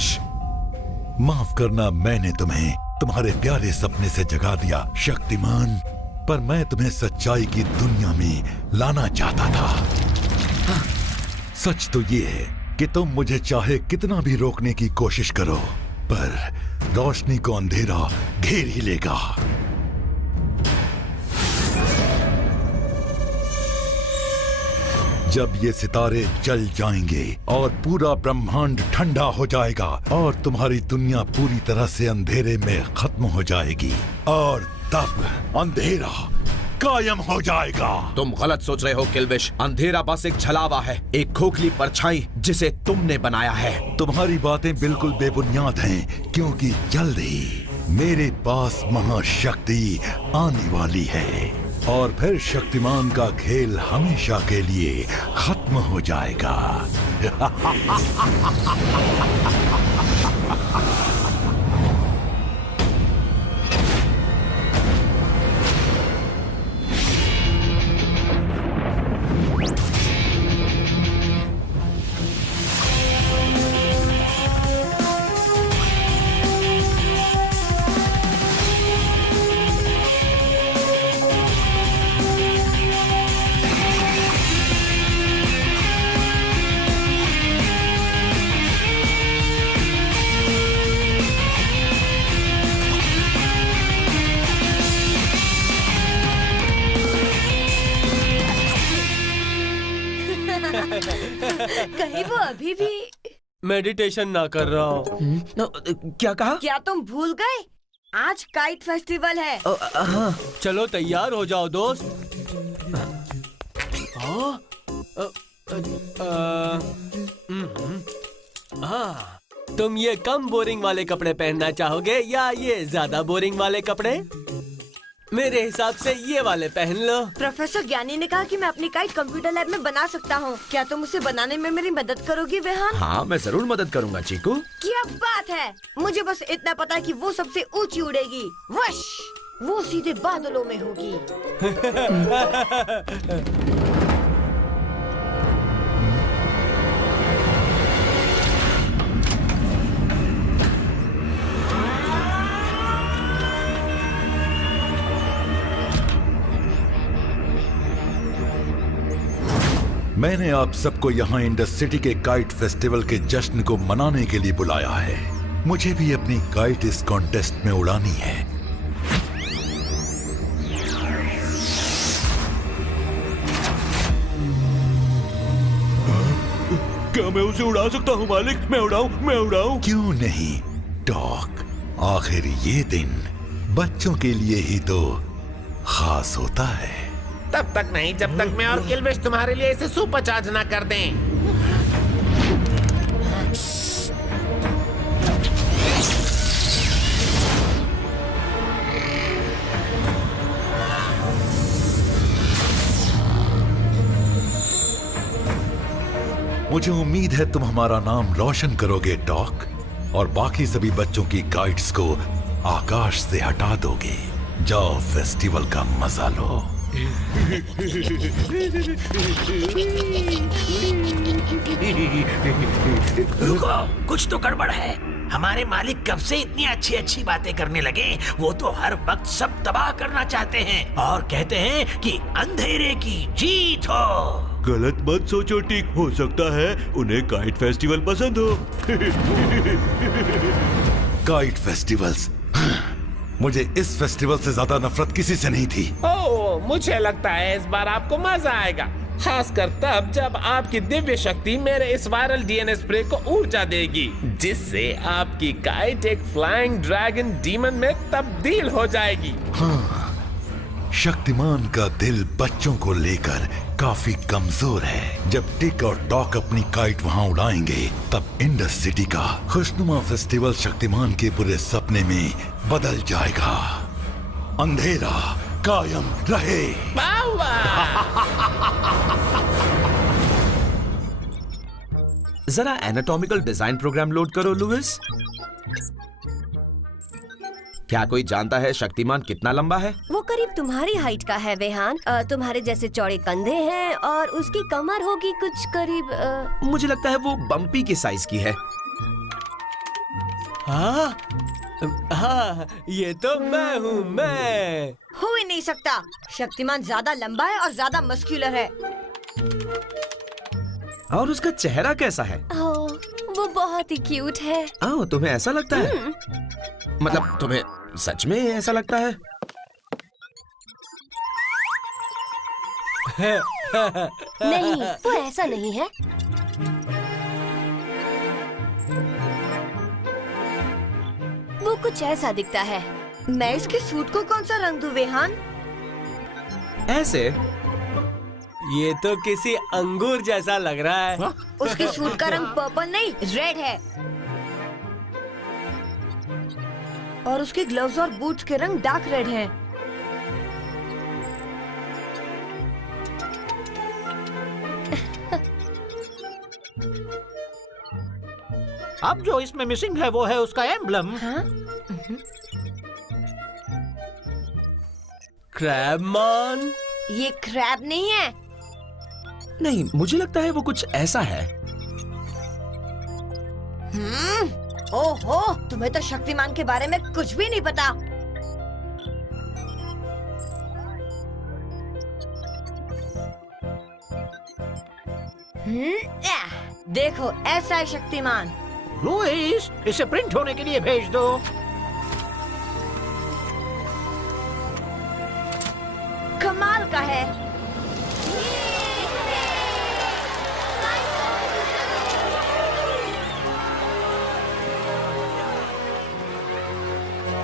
किल्वेश, माफ करना, मैंने तुम्हें तुम्हारे प्यारे सपने से जगा दिया शक्तिमान, पर मैं तुम्हें सच्चाई की दुनिया में लाना चाहता था। हाँ, सच तो ये है कि तुम मुझे चाहे कितना भी रोकने की कोशिश करो, पर रोशनी को अंधेरा घेर ही लेगा। जब ये सितारे जल जाएंगे और पूरा ब्रह्मांड ठंडा हो जाएगा और तुम्हारी दुनिया पूरी तरह से अंधेरे में खत्म हो जाएगी, और तब अंधेरा कायम हो जाएगा। तुम गलत सोच रहे हो किल्विश। अंधेरा बस एक छलावा है, एक खोखली परछाई जिसे तुमने बनाया है। तुम्हारी बातें बिल्कुल बेबुनियाद हैं, क्योंकि जल्दी मेरे पास महाशक्ति आने वाली है और फिर शक्तिमान का खेल हमेशा के लिए खत्म हो जाएगा। कहीं वो अभी भी मेडिटेशन ना कर रहा हूँ। क्या कहा? क्या तुम भूल गए? आज काइट फेस्टिवल है। हाँ। चलो तैयार हो जाओ दोस्त। तुम ये कम बोरिंग वाले कपड़े पहनना चाहोगे या ये ज्यादा बोरिंग वाले कपड़े? मेरे हिसाब से ये वाले पहन लो। प्रोफेसर ज्ञानी ने कहा कि मैं अपनी काइट कंप्यूटर लैब में बना सकता हूँ। क्या तुम उसे बनाने में मेरी मदद करोगी वेहान? हाँ, मैं जरूर मदद करूँगा चीकू। क्या बात है। मुझे बस इतना पता है कि वो सबसे ऊंची उड़ेगी। वश, वो सीधे बादलों में होगी। मैंने आप सबको यहाँ इंडस सिटी के काइट फेस्टिवल के जश्न को मनाने के लिए बुलाया है। मुझे भी अपनी काइट इस कॉन्टेस्ट में उड़ानी है। क्या मैं उसे उड़ा सकता हूँ मालिक? मैं उड़ाऊं? क्यों नहीं डॉक, आखिर ये दिन बच्चों के लिए ही तो खास होता है। तब तक नहीं जब तक मैं और किल्विश तुम्हारे लिए इसे सुपर चार्ज ना कर दें। मुझे उम्मीद है तुम हमारा नाम रोशन करोगे डॉक, और बाकी सभी बच्चों की काइट्स को आकाश से हटा दोगे। जाओ फेस्टिवल का मजा लो। रुको, कुछ तो गड़बड़ है। हमारे मालिक कब से इतनी अच्छी अच्छी बातें करने लगे? वो तो हर वक्त सब तबाह करना चाहते हैं और कहते हैं कि अंधेरे की जीत हो। गलत मत सोचो टिक, हो सकता है उन्हें काइट फेस्टिवल पसंद हो। काइट फेस्टिवल्स, मुझे इस फेस्टिवल से ज्यादा नफरत किसी से नहीं थी। ओह, मुझे लगता है इस बार आपको मजा आएगा, खासकर तब जब आपकी दिव्य शक्ति मेरे इस वायरल डीएनए स्प्रे को ऊर्जा देगी, जिससे आपकी काइट एक फ्लाइंग ड्रैगन डीमन में तब्दील हो जाएगी। हाँ, शक्तिमान का दिल बच्चों को लेकर काफी कमजोर है। जब टिक और डॉक अपनी काइट वहाँ उड़ाएंगे, तब इंडस सिटी का खुशनुमा फेस्टिवल शक्तिमान के पूरे सपने में बदल जाएगा। अंधेरा कायम रहे। जरा एनाटॉमिकल डिजाइन प्रोग्राम लोड करो लुइस। क्या कोई जानता है शक्तिमान कितना लंबा है? वो करीब तुम्हारी हाइट का है वेहान। तुम्हारे जैसे चौड़े कंधे हैं और उसकी कमर होगी कुछ करीब मुझे लगता है वो बम्पी के साइज की है। हाँ हाँ, ये तो मैं हूँ, मैं। हो ही नहीं सकता। शक्तिमान ज्यादा लंबा है और ज्यादा मस्क्यूलर है। और उसका चेहरा कैसा है? ओह, वो बहुत ही क्यूट है। ओह, तुम्हें ऐसा लगता है? मतलब तुम्हें सच में ऐसा लगता है? नहीं, वो ऐसा नहीं है। वो कुछ ऐसा दिखता है। मैं इसके सूट को कौन सा रंग दूं वेहान? ऐसे? ये तो किसी अंगूर जैसा लग रहा है। उसके सूट का रंग पर्पल नहीं, रेड है। और उसके ग्लव्स और बूट्स के रंग डार्क रेड हैं। अब जो इसमें मिसिंग है वो है उसका एम्बलम। क्रैबमैन। ये क्रैब नहीं है। नहीं, मुझे लगता है वो कुछ ऐसा है। ओहो, तुम्हें तो शक्तिमान के बारे में कुछ भी नहीं पता। देखो, ऐसा है शक्तिमान। लुइस, इसे प्रिंट होने के लिए भेज दो। कमाल का है।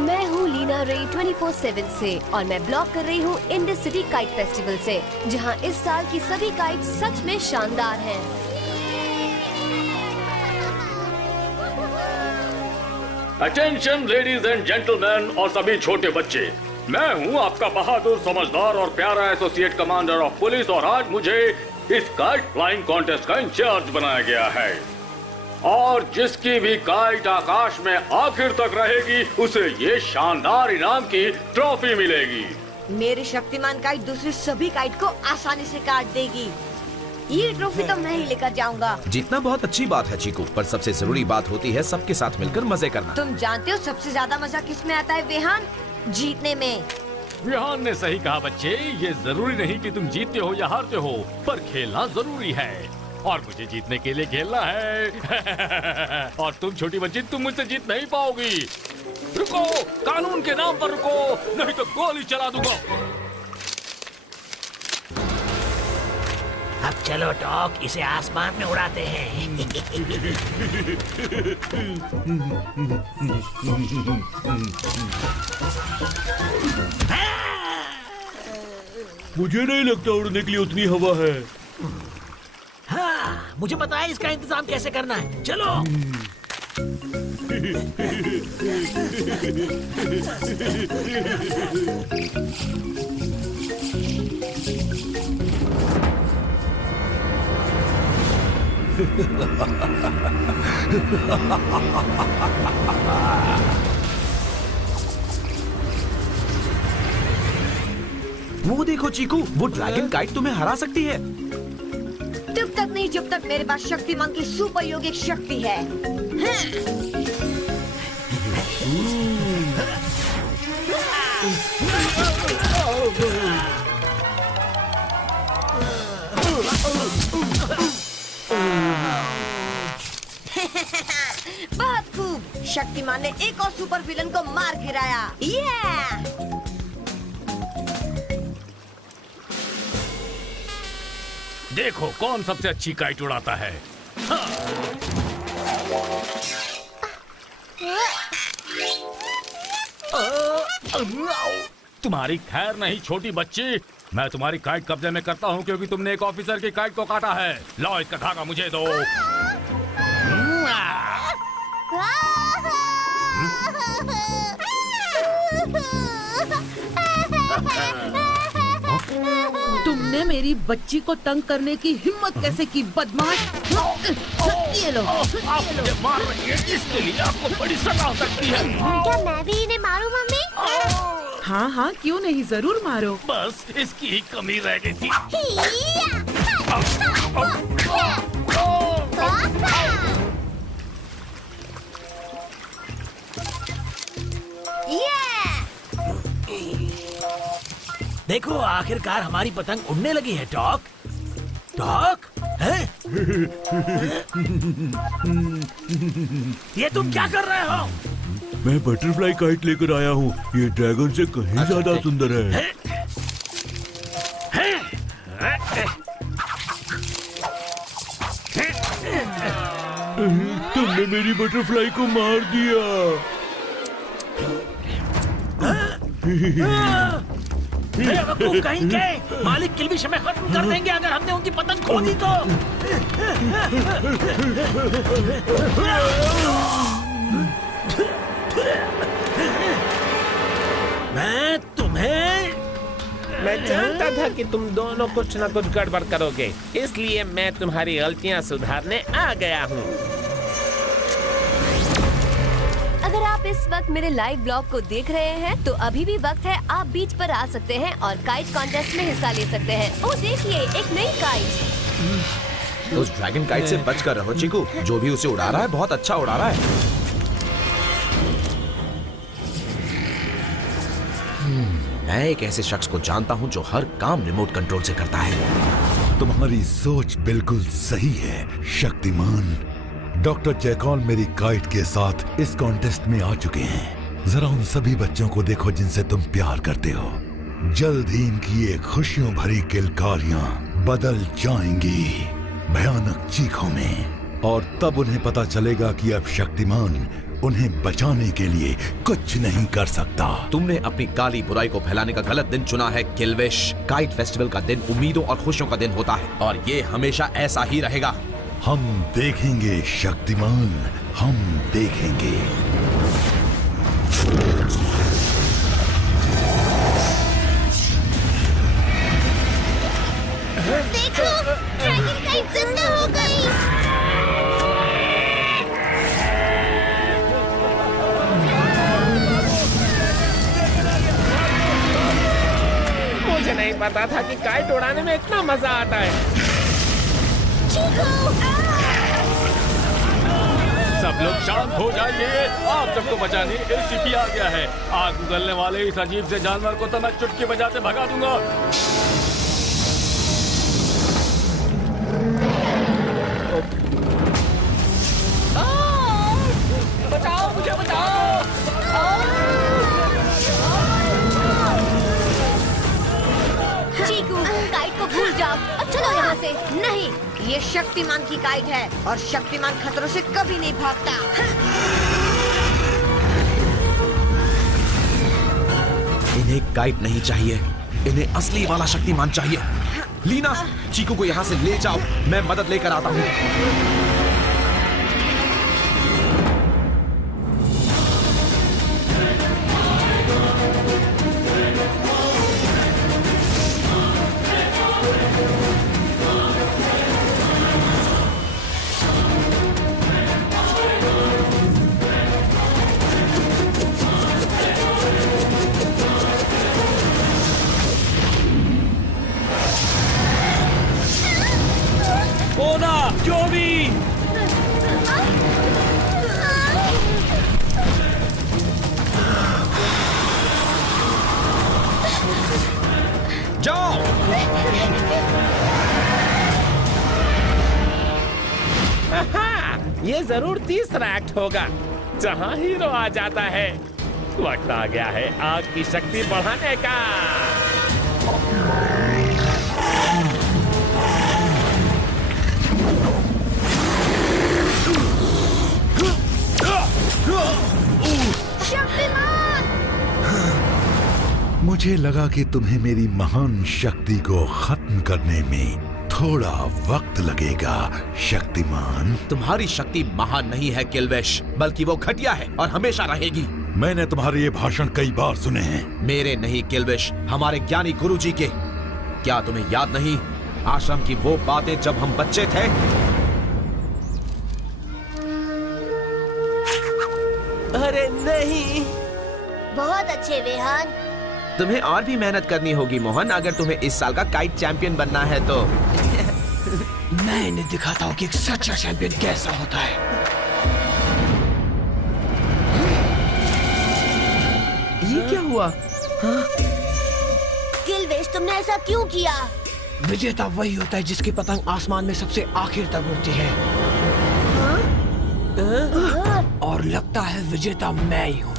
मैं हूँ लीना रे 24/7 से और मैं ब्लॉग कर रही हूँ इंडस सिटी काइट फेस्टिवल से, जहाँ इस साल की सभी काइट सच में शानदार हैं। अटेंशन लेडीज एंड जेंटलमैन और सभी छोटे बच्चे, मैं हूं आपका बहादुर, समझदार और प्यारा एसोसिएट कमांडर ऑफ पुलिस और आज मुझे इस काइट फ्लाइंग कॉन्टेस्ट का इंचार्ज बनाया गया है। और जिसकी भी काइट आकाश में आखिर तक रहेगी उसे ये शानदार इनाम की ट्रॉफी मिलेगी। मेरी शक्तिमान काइट दूसरी सभी काइट को आसानी से काट देगी। ये ट्रॉफी तो मैं ही लेकर जाऊंगा। जीतना बहुत अच्छी बात है चीकू, पर सबसे जरूरी बात होती है सबके साथ मिलकर मजे करना। तुम जानते हो सबसे ज्यादा मजा किसमें आता है वेहान? जीतने में। विहान ने सही कहा बच्चे, ये जरूरी नहीं कि तुम जीतते हो या हारते हो, पर खेलना जरूरी है और मुझे जीतने के लिए खेलना है। और तुम छोटी बच्ची, तुम मुझसे जीत नहीं पाओगी। रुको, कानून के नाम पर रुको, नहीं तो गोली चला दूंगा। अब चलो डॉग, इसे आसमान में उड़ाते हैं। मुझे नहीं लगता उड़ने के लिए उतनी हवा है। हाँ, मुझे पता है इसका इंतजाम कैसे करना है। चलो। वो देखो चीकू, वो ड्रैगन काइट तुम्हें हरा सकती है। तब तक नहीं जब तक मेरे पास शक्तिमान की सुपर यौगिक शक्ति है। बहुत खूब, शक्तिमान ने एक और सुपर विलन को मार गिराया। देखो कौन सबसे अच्छी काइट उड़ाता है। हाँ। तुम्हारी खैर नहीं छोटी बच्ची, मैं तुम्हारी काइट कब्जे में करता हूँ क्योंकि तुमने एक ऑफिसर की काइट को काटा है। लाओ इसका धागा मुझे दो। तुमने मेरी बच्ची को तंग करने की हिम्मत कैसे की, बदमाश! ये लो, मुझे मार रही है, इसके लिए आपको बड़ी सजा हो सकती है। क्या मैं भी इन्हें मारूं मम्मी? हाँ हाँ, क्यों नहीं, जरूर मारो। बस इसकी ही कमी रह गई थी। देखो आखिरकार हमारी पतंग उड़ने लगी है डॉक। डॉक हैं? ये तुम क्या कर रहे हो? मैं बटरफ्लाई काइट लेकर आया हूँ। ये ड्रैगन से कहीं ज्यादा सुंदर है। तुमने मेरी बटरफ्लाई को मार दिया। बेवकूफ कहीं के, मालिक किल्बिश हमें खत्म कर देंगे अगर हमने उनकी पतंग खो दी तो। मैं जानता था कि तुम दोनों कुछ न कुछ गड़बड़ करोगे, इसलिए मैं तुम्हारी गलतियां सुधारने आ गया हूँ। अगर आप इस वक्त मेरे लाइव ब्लॉग को देख रहे हैं तो अभी भी वक्त है, आप बीच पर आ सकते हैं और काइट कॉन्टेस्ट में हिस्सा ले सकते हैं। ओ देखिए, एक नई काइट। उस ड्रैगन काइट से बच कर रहो चीकू, जो भी उसे उड़ा रहा है बहुत अच्छा उड़ा रहा है। मैं एक ऐसे शख्स को जानता हूँ जो हर काम रिमोट कंट्रोल से करता है। तुम्हारी सोच बिल्कुल सही है शक्तिमान। डॉक्टर जैकॉल मेरी काइट के साथ इस कॉन्टेस्ट में आ चुके हैं। जरा उन सभी बच्चों को देखो जिनसे तुम प्यार करते हो। जल्द ही इनकी ये खुशियों भरी किलकारियां बदल जाएंगी भयानक चीखों में, और तब उन्हें पता चलेगा कि अब शक्तिमान उन्हें बचाने के लिए कुछ नहीं कर सकता। तुमने अपनी काली बुराई को फैलाने का गलत दिन चुना है किल्विश। काइट फेस्टिवल का दिन उम्मीदों और खुशियों का दिन होता है और ये हमेशा ऐसा ही रहेगा। हम देखेंगे शक्तिमान, हम देखेंगे। देखो, ड्रैगन काइट जिंदा हो गई। मुझे नहीं पता था कि काइट उड़ाने में इतना मजा आता है। सब लोग शांत हो जाइए। आप सबको बचाने एसीपी आ गया है। आग उगलने वाले इस अजीब से जानवर को तो मैं चुटकी बजाते भगा दूंगा। बचाओ मुझे, बचाओ। चीकू, काइट को भूल जाओ, अब चलो यहाँ से। नहीं, ये शक्तिमान की काइट है और शक्तिमान खतरों से कभी नहीं भागता। इन्हें काइट नहीं चाहिए, इन्हें असली वाला शक्तिमान चाहिए। लीना, चीकू को यहाँ से ले जाओ, मैं मदद लेकर आता हूँ। मोना, जो भी जाओ। ये जरूर तीसरा एक्ट होगा जहाँ हीरो आ जाता है। वक्त आ गया है आग की शक्ति बढ़ाने का। मुझे लगा कि तुम्हें मेरी महान शक्ति को खत्म करने में थोड़ा वक्त लगेगा शक्तिमान। तुम्हारी शक्ति महान नहीं है किल्विश, बल्कि वो घटिया है और हमेशा रहेगी। मैंने तुम्हारे ये भाषण कई बार सुने हैं। मेरे नहीं किल्विश, हमारे ज्ञानी गुरुजी के। क्या तुम्हें याद नहीं आश्रम की वो बातें जब हम बच्चे थे? अरे नहीं। बहुत अच्छे विहान। तुम्हें और भी मेहनत करनी होगी मोहन, अगर तुम्हें इस साल का काइट चैंपियन बनना है तो। मैं इन्हें दिखाता हूँ कि एक सच्चा चैंपियन कैसा होता है। ये क्या हुआ? किल्विश, तुमने ऐसा क्यों किया? विजेता वही होता है जिसकी पतंग आसमान में सबसे आखिर तक उड़ती है। और लगता है विजेता मैं ही हूँ।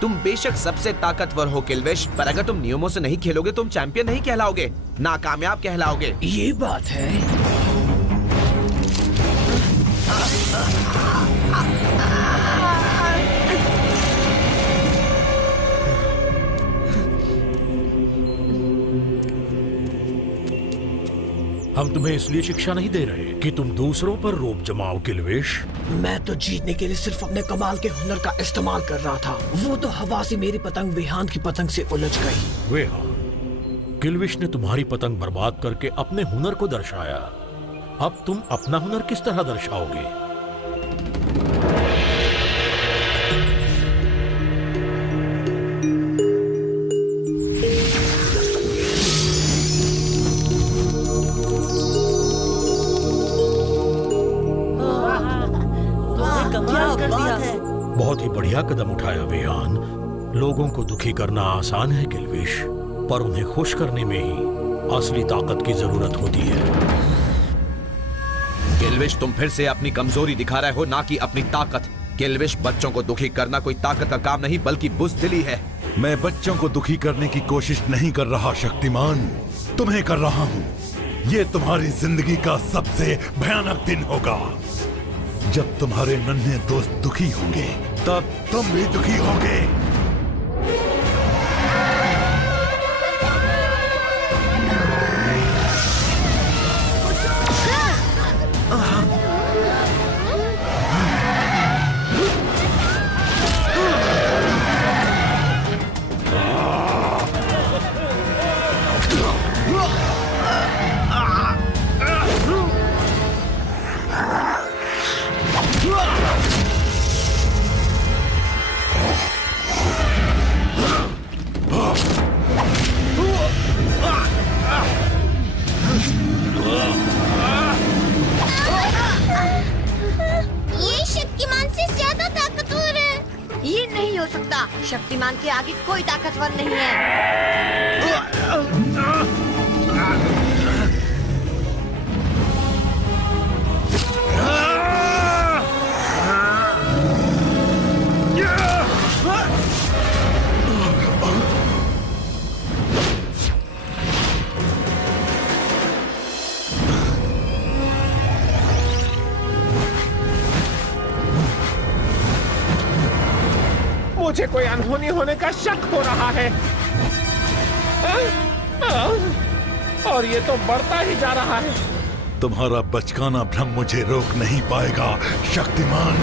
तुम बेशक सबसे ताकतवर हो किल्विश, पर अगर तुम नियमों से नहीं खेलोगे तुम चैंपियन नहीं कहलाओगे, नाकामयाब कहलाओगे। ये बात है। हम तुम्हें इसलिए शिक्षा नहीं दे रहे कि तुम दूसरों पर रोब जमाओ किल्विश। मैं तो जीतने के लिए सिर्फ अपने कमाल के हुनर का इस्तेमाल कर रहा था। वो तो हवा से मेरी पतंग वेहान की पतंग से उलझ गई। वेहान, किल्विश ने तुम्हारी पतंग बर्बाद करके अपने हुनर को दर्शाया। अब तुम अपना हुनर किस तरह दर्शाओगे? बहुत ही बढ़िया कदम उठाया वेहान। लोगों को दुखी करना आसान है किल्विश, पर उन्हें खुश करने में ही असली ताकत की जरूरत होती है। किल्विश, तुम फिर से अपनी कमजोरी दिखा रहे हो, ना कि अपनी ताकत। किल्विश, बच्चों को दुखी करना कोई ताकत का काम नहीं बल्कि बुज़दिली है। मैं बच्चों को दुखी करने की कोशिश नहीं कर रहा शक्तिमान, तुम्हें कर रहा हूँ। ये तुम्हारी जिंदगी का सबसे भयानक दिन होगा। जब तुम्हारे नन्हे दोस्त दुखी होंगे तब तुम भी दुखी होगे। शक्तिमान के आगे कोई ताकतवर नहीं है। मुझे कोई अनहोनी होने का शक हो रहा है। और ये तो बढ़ता ही जा रहा है। तुम्हारा बचकाना भ्रम मुझे रोक नहीं पाएगा शक्तिमान।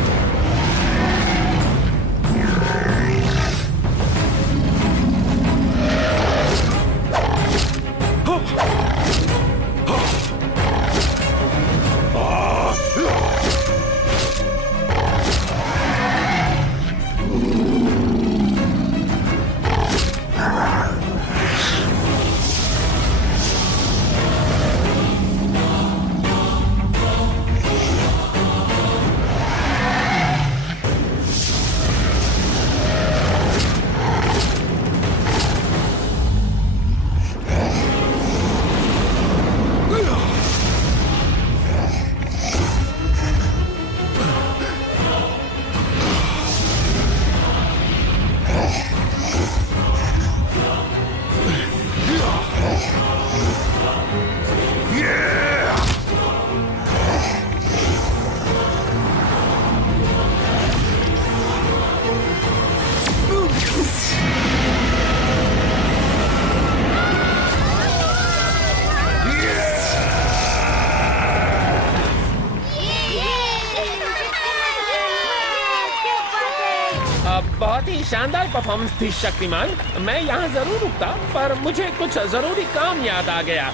बहुत ही शानदार परफॉर्मेंस थी शक्तिमान। मैं यहाँ जरूर रुकता, पर मुझे कुछ जरूरी काम याद आ गया।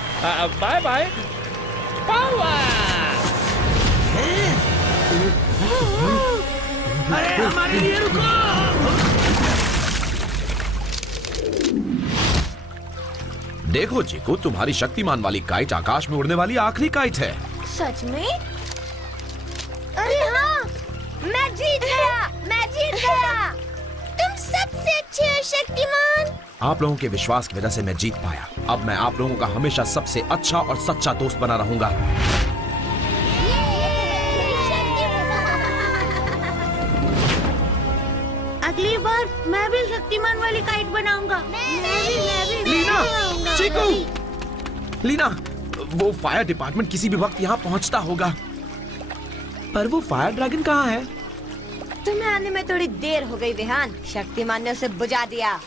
Bye bye. अरे हमारे लिए रुको। देखो चीकू, तुम्हारी शक्तिमान वाली काइट आकाश में उड़ने वाली आखिरी काइट है। सच में? अरे हाँ, मैं जीत गया। तुम सबसे अच्छे हो शक्तिमान। आप लोगों के विश्वास की वजह से मैं जीत पाया। अब मैं आप लोगों का हमेशा सबसे अच्छा और सच्चा दोस्त बना रहूंगा। अगली बार मैं भी शक्तिमान वाली काइट बनाऊंगा। लीना, चीकू, लीना, वो फायर डिपार्टमेंट किसी भी वक्त यहाँ पहुँचता होगा, पर वो फायर ड्रैगन कहाँ है? तुम्हें आने में थोड़ी देर हो गई विहान, शक्तिमान ने उसे बुझा दिया।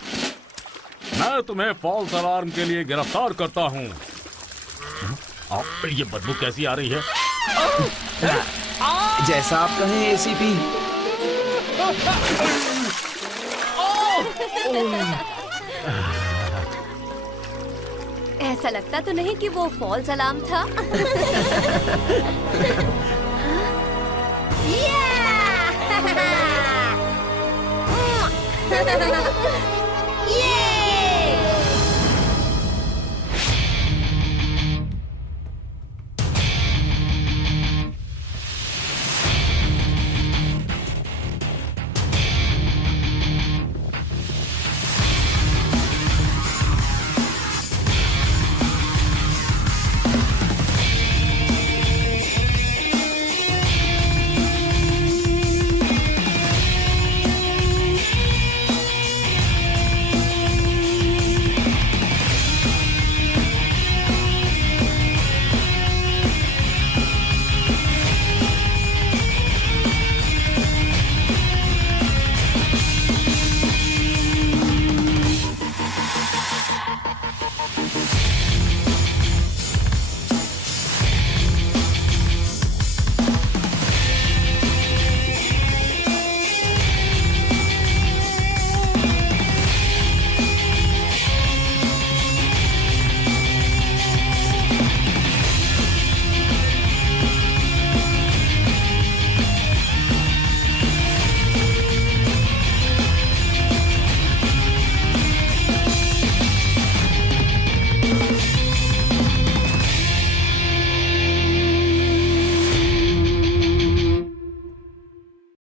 मैं तुम्हें फॉल्स अलार्म के लिए गिरफ्तार करता हूँ। ये बदबू कैसी आ रही है? जैसा आप कहें एसीपी। ऐसा लगता तो नहीं कि वो फॉल्स अलार्म था।